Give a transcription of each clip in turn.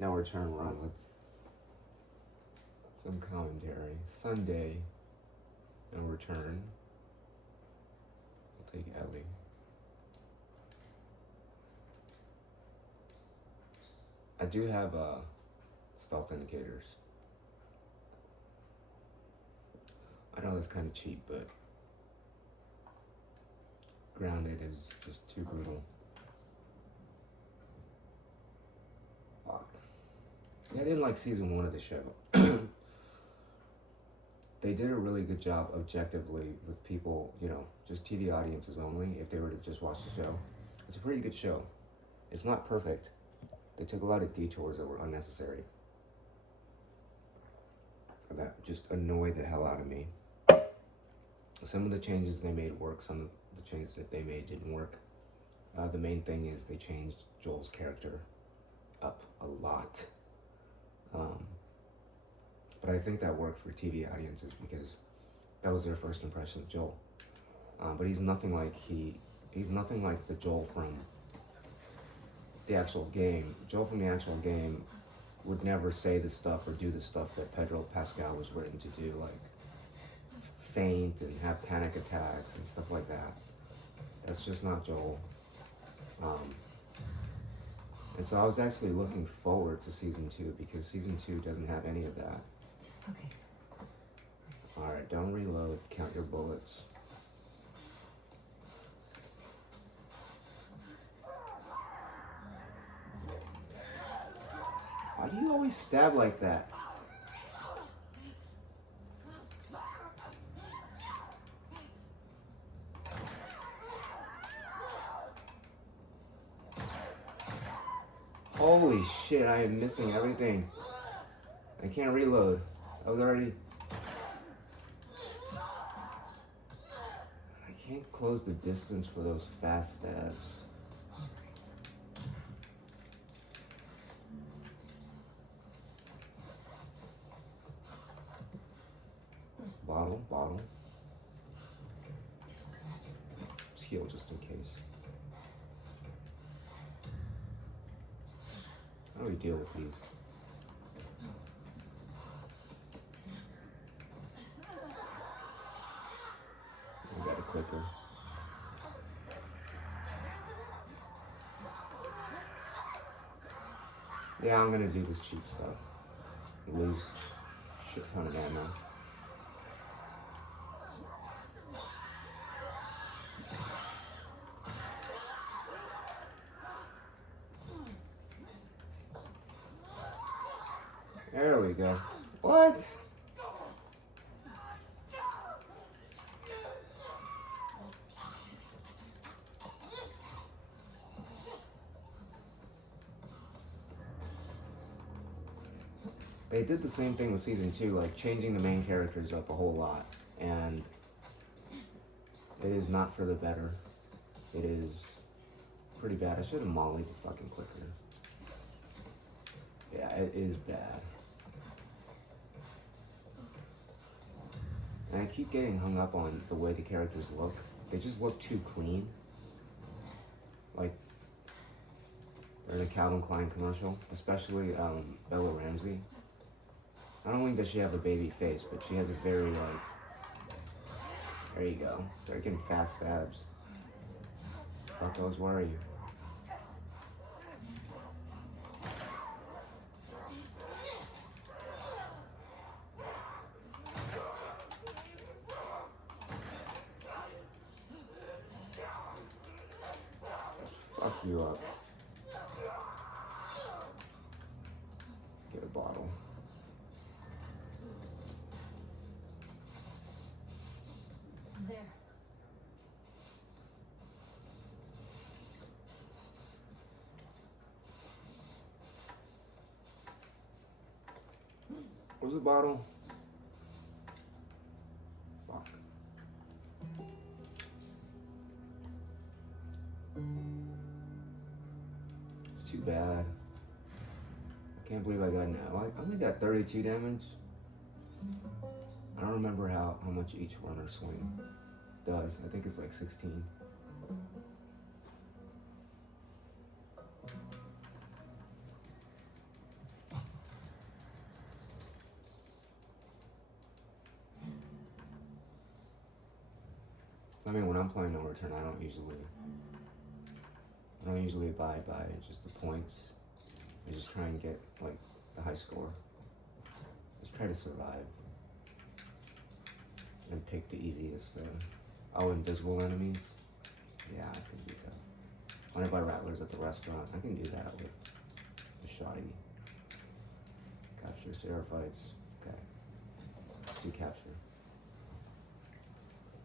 Now return run with some commentary. Sunday, no return. We'll take Ellie. I do have stealth indicators. I know it's kind of cheap, but grounded is just too brutal. Fuck. Yeah, I didn't like season 1 of the show. They did a really good job objectively with people, you know, just TV audiences only, if they were to just watch the show. It's a pretty good show. It's not perfect. They took a lot of detours that were unnecessary. That just annoyed the hell out of me. Some of the changes they made work, some of the changes that they made didn't work. The main thing is they changed Joel's character up a lot. But I think that worked for TV audiences because that was their first impression of Joel. But he's nothing like the Joel from the actual game. Joel from the actual game would never say the stuff or do the stuff that Pedro Pascal was written to do, like faint and have panic attacks and stuff like that. That's just not Joel. And so I was actually looking forward to season 2 because season 2 doesn't have any of that. Okay. Alright, don't reload, count your bullets. Why do you always stab like that? Holy shit, I am missing everything. I can't reload. I was already... I can't close the distance for those fast stabs. Bottle. Just heal just in case. How do we deal with these? We got a clicker. Yeah, I'm gonna do this cheap stuff. Lose a shit ton of ammo. There we go. What? They did the same thing with season 2, like changing the main characters up a whole lot, and it is not for the better. It is pretty bad. I should have mollied the fucking clicker. Yeah, it is bad. And I keep getting hung up on the way the characters look. They just look too clean. Like, they're in a Calvin Klein commercial, especially Bella Ramsey. Not only does she have a baby face, but she has a very, like, there you go. Start getting fast stabs. Fuck those, where are you? Fuck you up. Get a bottle. There. Where's the bottle? Fuck. It's too bad. I can't believe I got now. I only got 32 damage. I don't remember how much each runner swing does. I think it's like 16. I mean, when I'm playing no return, I don't usually abide by just the points. I just try and get like the high score. Just try to survive and pick the easiest. Invisible enemies. Yeah, it's gonna be tough. When I buy rattlers at the restaurant, I can do that with the shoddy. Capture Seraphites. Okay. Let's do capture.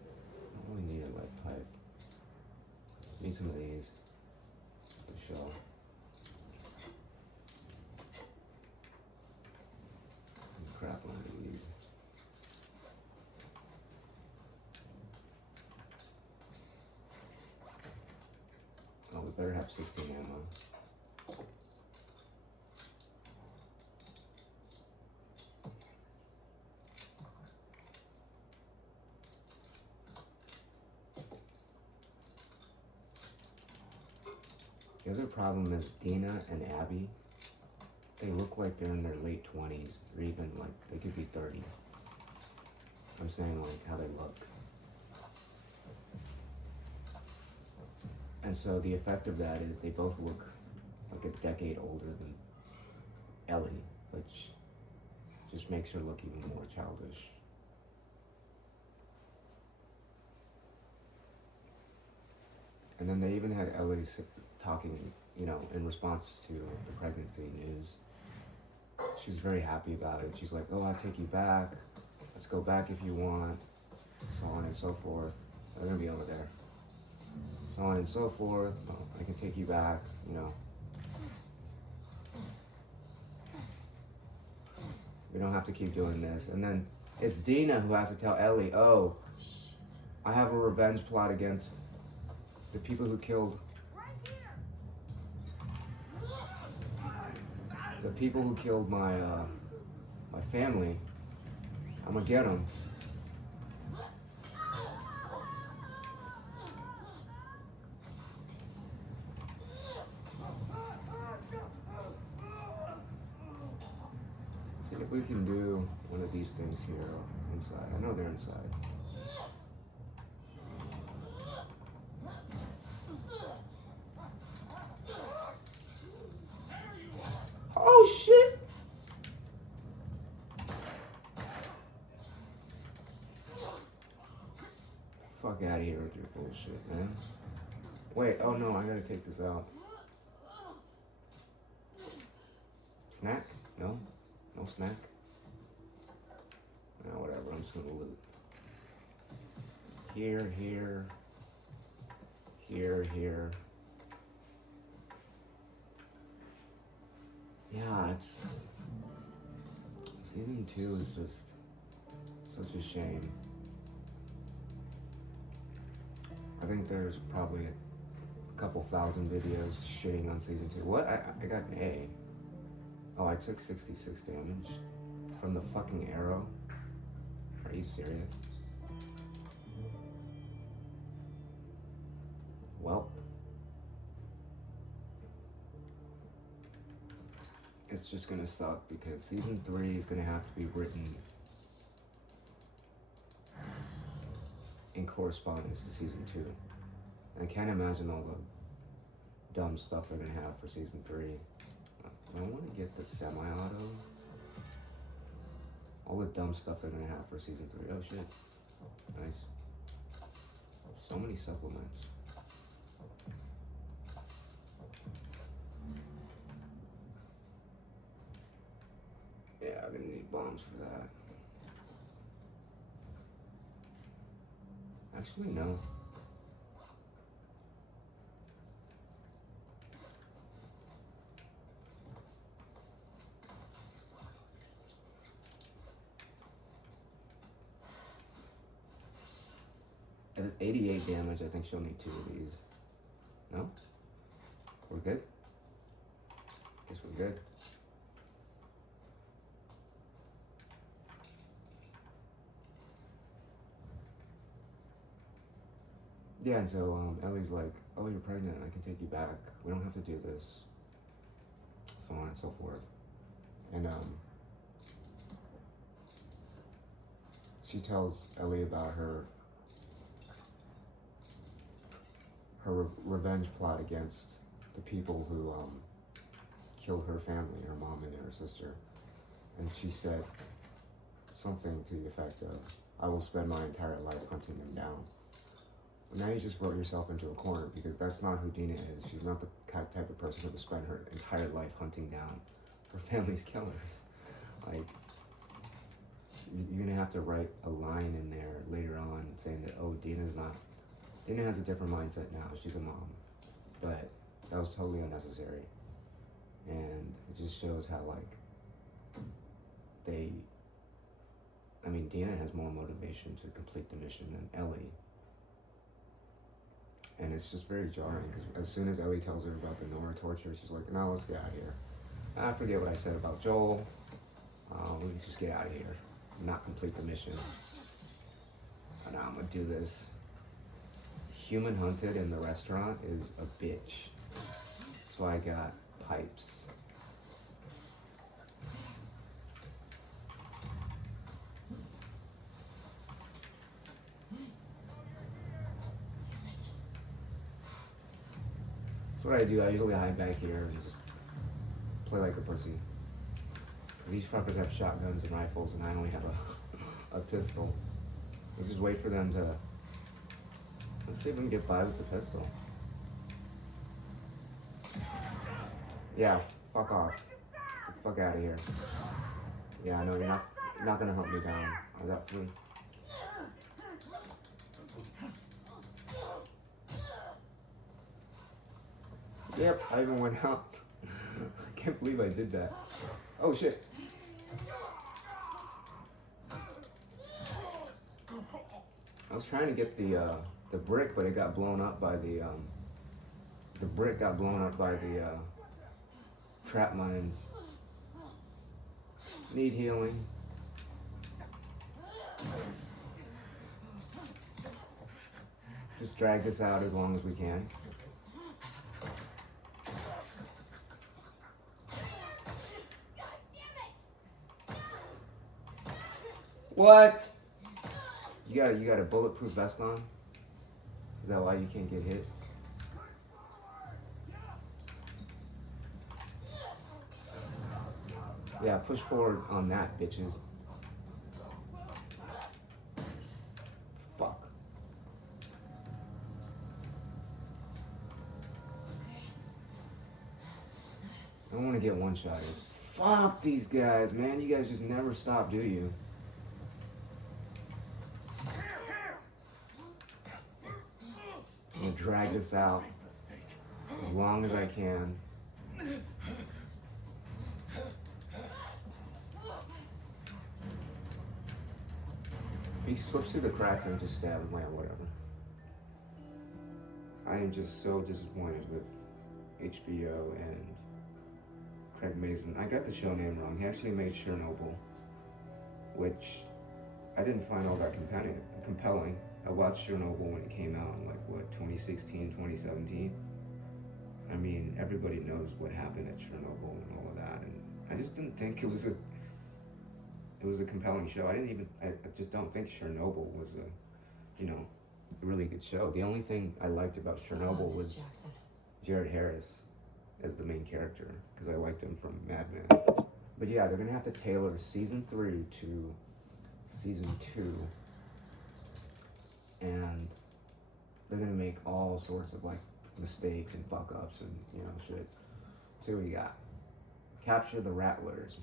I don't really need a lead pipe. Need some of these. The shell. Crap on these. Oh, we better have 16 ammo. The other problem is Dina and Abby. They look like they're in their late 20s, or even like they could be 30. I'm saying like how they look. And so the effect of that is they both look like a decade older than Ellie, which just makes her look even more childish. And then they even had Ellie talking, in response to the pregnancy news. She was very happy about it. She's like, oh, I'll take you back. Let's go back if you want. So on and so forth. They're gonna be over there. So on and so forth. Well, I can take you back, We don't have to keep doing this. And then it's Dina who has to tell Ellie, oh, I have a revenge plot against the people who killed my my family. I'm gonna get them. See if we can do one of these things here inside. I know they're inside. Oh shit! Fuck out of here with your bullshit, man. Wait, oh no, I gotta take this out. Snack? No? No snack? No, whatever, I'm just gonna loot. Here, here. Here, here. Yeah, it's... Season 2 is just such a shame. I think there's probably a couple thousand videos shitting on Season 2. What? I got an A. Oh, I took 66 damage from the fucking arrow. Are you serious? Well, it's just gonna suck because Season 3 is gonna have to be written in correspondence to Season 2. And I can't imagine all the dumb stuff they're gonna have for Season 3. I want to get the semi-auto. All the dumb stuff they're gonna have for Season 3. Oh shit. Nice. So many supplements. Yeah, I'm gonna need bombs for that. Actually, no. At 88 damage, I think she'll need 2 of these. No? We're good? Guess we're good. Yeah, and so Ellie's like, oh, you're pregnant, I can take you back. We don't have to do this. So on and so forth. And she tells Ellie about her her revenge plot against the people who killed her family, her mom and her sister. And she said something to the effect of, I will spend my entire life hunting them down. And now you just wrote yourself into a corner, because that's not who Dina is. She's not the type of person who will spend her entire life hunting down her family's killers. Like, you're gonna have to write a line in there later on saying that, oh, Dina has a different mindset now, she's a mom. But that was totally unnecessary. And it just shows how, like, Dina has more motivation to complete the mission than Ellie. And it's just very jarring, because as soon as Ellie tells her about the Nora torture, she's like, no, let's get out of here. I forget what I said about Joel. We can just get out of here, not complete the mission. And I'm gonna do this. Human hunted in the restaurant is a bitch. So I got pipes. That's what I do. I usually hide back here and just play like a pussy. Because these fuckers have shotguns and rifles, and I only have a pistol. I just wait for them to... Let's see if we can get by with the pistol. Yeah, fuck off. Get the fuck out of here. Yeah, I know you're not gonna hunt me down. I got 3. Yep, I even went out. I can't believe I did that. Oh shit. I was trying to get the brick, but it got blown up by the brick got blown up by the trap mines. Need healing. Just drag this out as long as we can. What? You got a bulletproof vest on? Is that why you can't get hit? Yeah, push forward on that, bitches. Fuck. I don't want to get one-shotted. Fuck these guys, man. You guys just never stop, do you? I'm gonna drag this out as long as I can. If he slips through the cracks, I'm just stab him, like, whatever. I am just so disappointed with HBO and Craig Mazin. I got the show name wrong. He actually made Chernobyl, which I didn't find all that compelling. I watched Chernobyl when it came out in, like, what, 2016, 2017? I mean, everybody knows what happened at Chernobyl and all of that, and I just didn't think it was a compelling show. I just don't think Chernobyl was a really good show. The only thing I liked about Chernobyl was Jared Harris as the main character, because I liked him from Mad Men. But yeah, they're gonna have to tailor season 3 to season 2, and they're gonna make all sorts of, like, mistakes and fuck ups and shit. See what we got. Capture the Rattlers.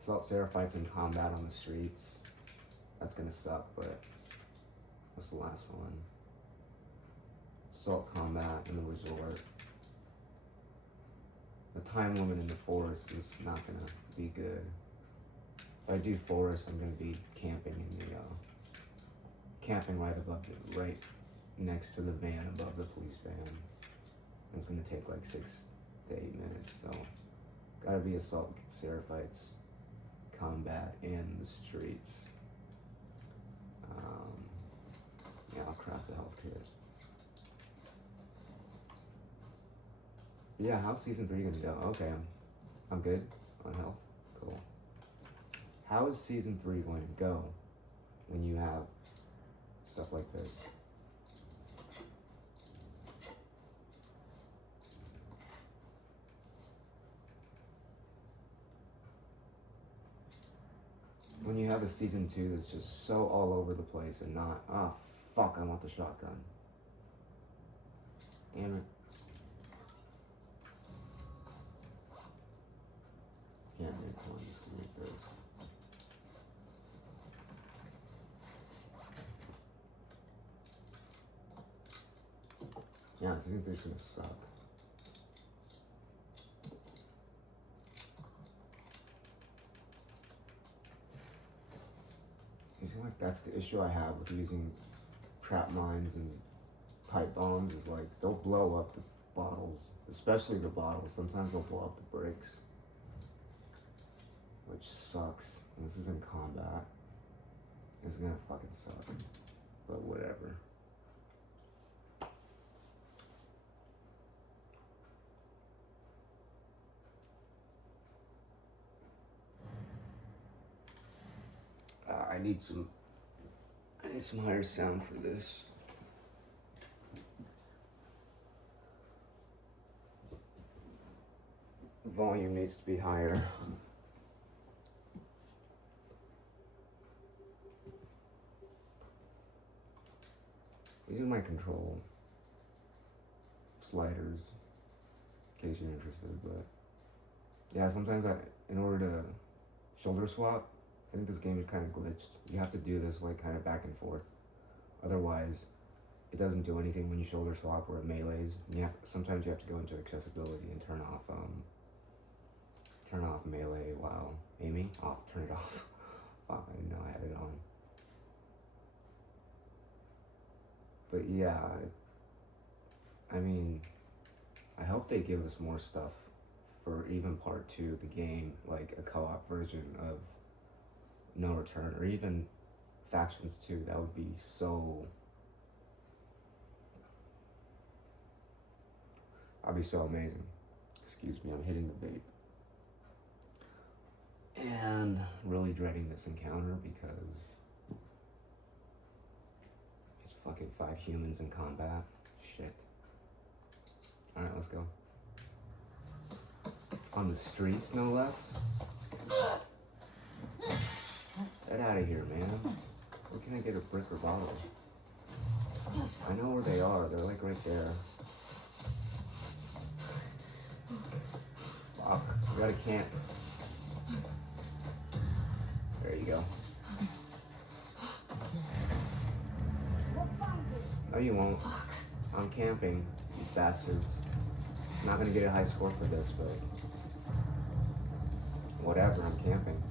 Assault Seraphites in combat on the streets. That's gonna suck, but what's the last one? Assault combat in the resort. The time limit in the forest is not gonna be good. If I do forest, I'm gonna be camping in the camping right next to the van above the police van. And it's gonna take like 6 to 8 minutes, so gotta be Assault Seraphites combat in the streets. Yeah, I'll craft the health kit. Yeah, how's season 3 gonna go? Okay, I'm good on health. Cool. How is season 3 going to go when you have stuff like this? when you have a season 2 that's just so all over the place and not, ah, fuck, I want the shotgun. Damn it. Can't make one to make this. Yeah, season 3's gonna suck. It seems like that's the issue I have with using trap mines and pipe bombs is like they'll blow up the bottles, especially the bottles. Sometimes they'll blow up the bricks, which sucks. And this is in combat. It's gonna fucking suck, but whatever. I need some higher sound for this. Volume needs to be higher. These are my control sliders, in case you're interested, but yeah, sometimes in order to shoulder swap, I think this game is kind of glitched. You have to do this like kind of back and forth. Otherwise, it doesn't do anything when you shoulder swap or it melees. Sometimes you have to go into accessibility and turn off melee while aiming. Turn it off. Fuck, I didn't know I had it on. But yeah, I mean, I hope they give us more stuff for even part 2 of the game, like a co-op version of No Return, or even Factions 2. That would be so... That'd be so amazing. Excuse me, I'm hitting the vape. And really dreading this encounter because it's fucking 5 humans in combat. Shit. Alright, let's go. On the streets, no less. Get out of here, man. Where can I get a brick or bottle? I know where they are. They're like right there. Fuck. We gotta camp. There you go. No, you won't. I'm camping, you bastards. I'm not gonna get a high score for this, but whatever, I'm camping.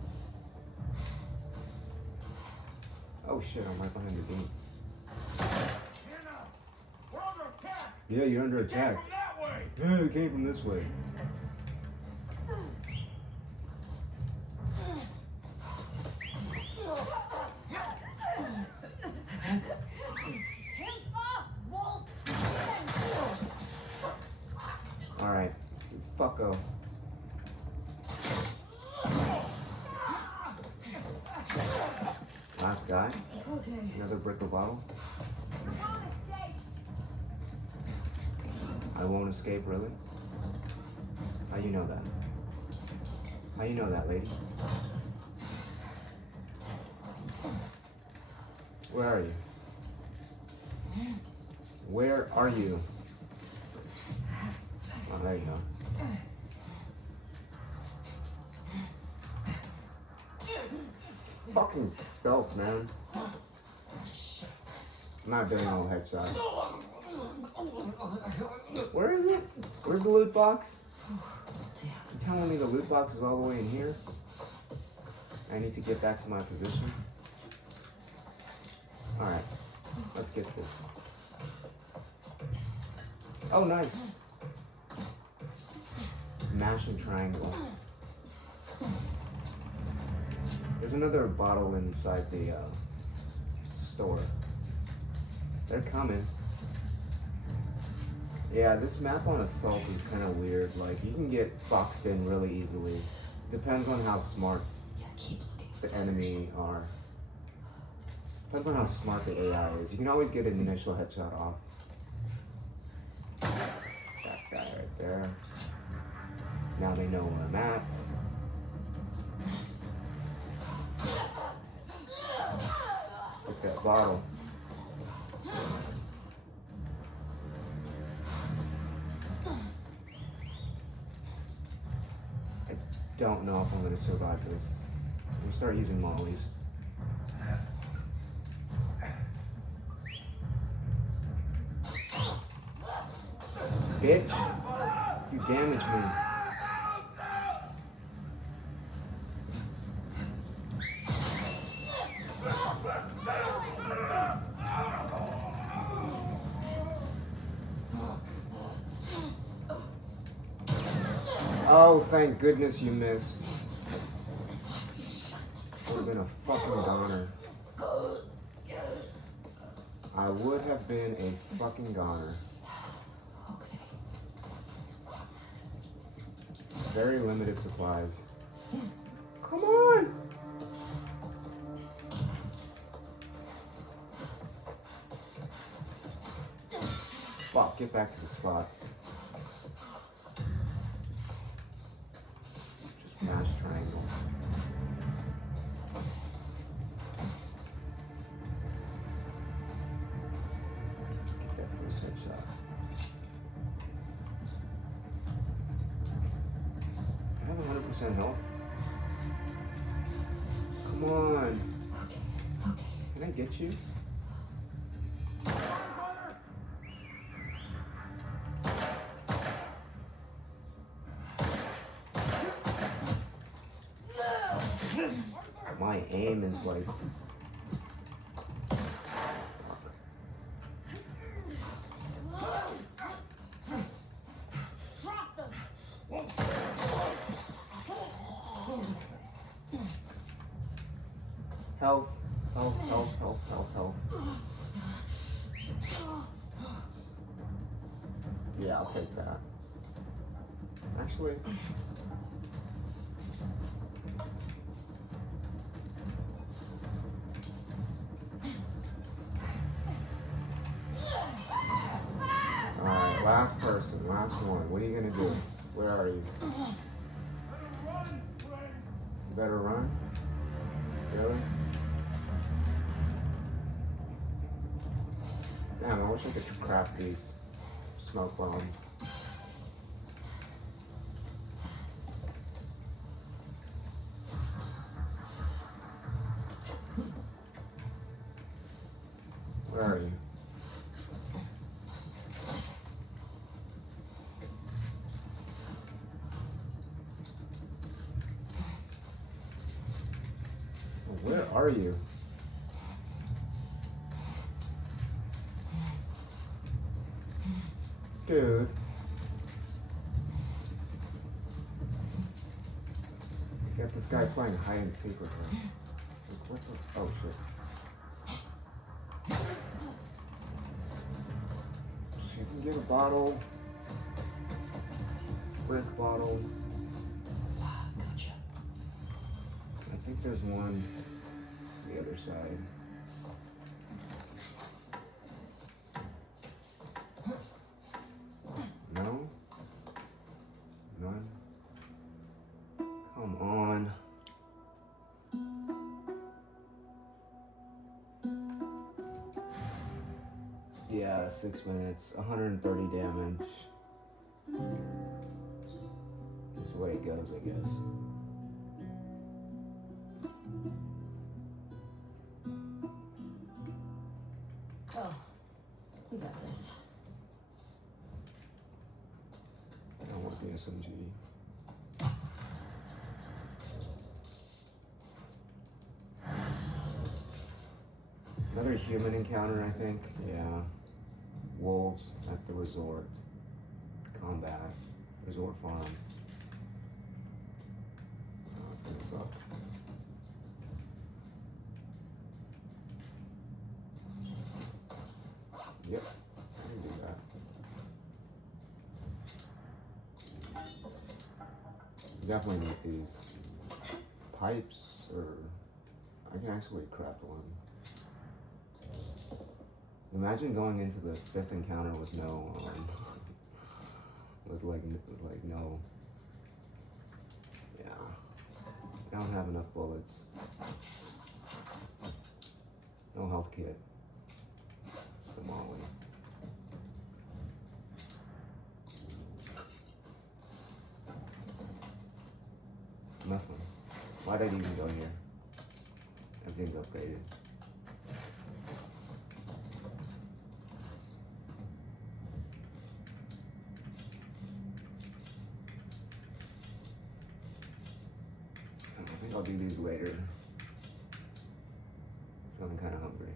Oh shit, I'm right behind the beam. We're under attack! Yeah, you're under attack. From that way! Yeah, it came from this way. Alright, fucko. Last guy. Okay. Another brick or bottle. I won't escape, really? How you know that? How you know that, lady? Where are you? Where are you? Oh, there you go. Fucking stealth, man. I'm not doing no headshots. Where is it? Where's the loot box? You're telling me the loot box is all the way in here? I need to get back to my position. Alright, let's get this. Oh, nice. Mash and triangle. There's another bottle inside the store. They're coming. Yeah, this map on Assault is kind of weird. Like, you can get boxed in really easily. Depends on how smart the enemy are. Depends on how smart the AI is. You can always get an initial headshot off. That guy right there. Now they know where I'm at. bottle. I don't know if I'm gonna survive this. Let me start using mollies. Bitch, you damaged me. Oh, thank goodness you missed. Would have been a fucking goner. I would have been a fucking goner. Okay. Very limited supplies. Come on! Fuck, get back to the spot. Just mash triangle. Just get that first headshot. I have 100% health. Come on. Okay. Okay. Can I get you? My aim is like... Drop them. Health, health, health, health, health, health. Yeah, I'll take that. Actually... Alright, last person, last one. What are you gonna do? Where are you? You better run? Really? Damn, I wish I could craft these smoke bombs. Where are you? Where are you? Dude. You got this guy playing hide and seek with her. Like, what the? Oh shit. So you can get a bottle. Brick bottle. Gotcha. I think there's one on the other side. No? None? Come on. Yeah, 6 minutes, 130 damage. That's the way it goes, I guess. Oh, we got this. I don't want the SMG. Another human encounter, I think. Yeah. Wolves at the resort. Combat. Resort farm. Oh, it's gonna suck. Yep, I can do that. You definitely need these pipes, or I can actually craft one. Imagine going into the 5th encounter with no, with like no, yeah, I don't have enough bullets. No health kit. Just the Molly. Nothing. Why'd I even go here? Everything's upgraded. I think I'll do these later. Feeling kind of hungry.